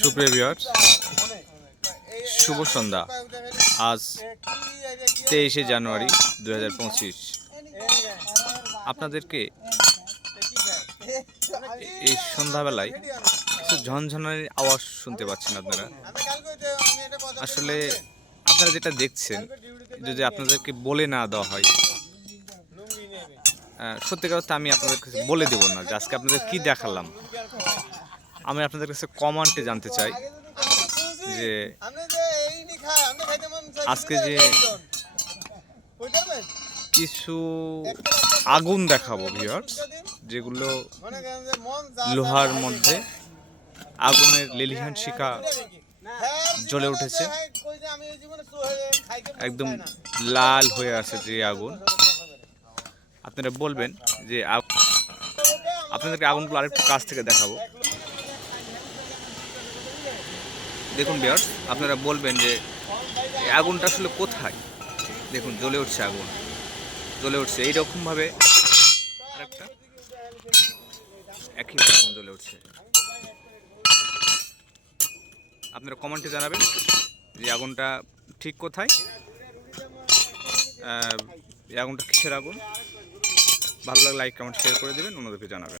সুপ্রিয় ভিউয়ার্স, শুভ সন্ধ্যা। আজ তেইশে জানুয়ারি দু হাজার পঁচিশ। আপনাদেরকে এই সন্ধ্যাবেলায় কিছু ঝনঝনানির আওয়াজ শুনতে পাচ্ছেন আপনারা। আসলে আপনারা যেটা দেখছেন, যদি আপনাদেরকে বলে না দেওয়া হয় সত্যিকার অর্থে আমি আপনাদের বলে দেবো না যে আজকে আপনাদের কী দেখালাম। আমি আপনাদের কাছে কমান্টে জানতে চাই যে আজকে যে কিছু আগুন দেখাবো ভিউয়ার্স যেগুলো লোহার মধ্যে আগুনের লেলিহান শিখা জ্বলে উঠেছে। একদম লাল হয়ে আছে যে আগুন। আপনারা বলবেন যে আপনাদেরকে আগুনগুলো আরেকটু কাছ থেকে দেখাবো। দেখুন বিয়ার্স আপনারা বলবেন যে আগুনটা আসলে কোথায়? দেখুন, জ্বলে উঠছে আগুন। জ্বলে উঠছে। এইরকমভাবে আরেকটা। একই আগুন জ্বলে উঠছে। আপনারা কমেন্টে জানাবেন যে আগুনটা ঠিক কোথায়? আগুনটা কিসের আগুন? ভালো লাগলে লাইক কমেন্ট শেয়ার করে দেবেন। অন্যদেরকে জানাবেন।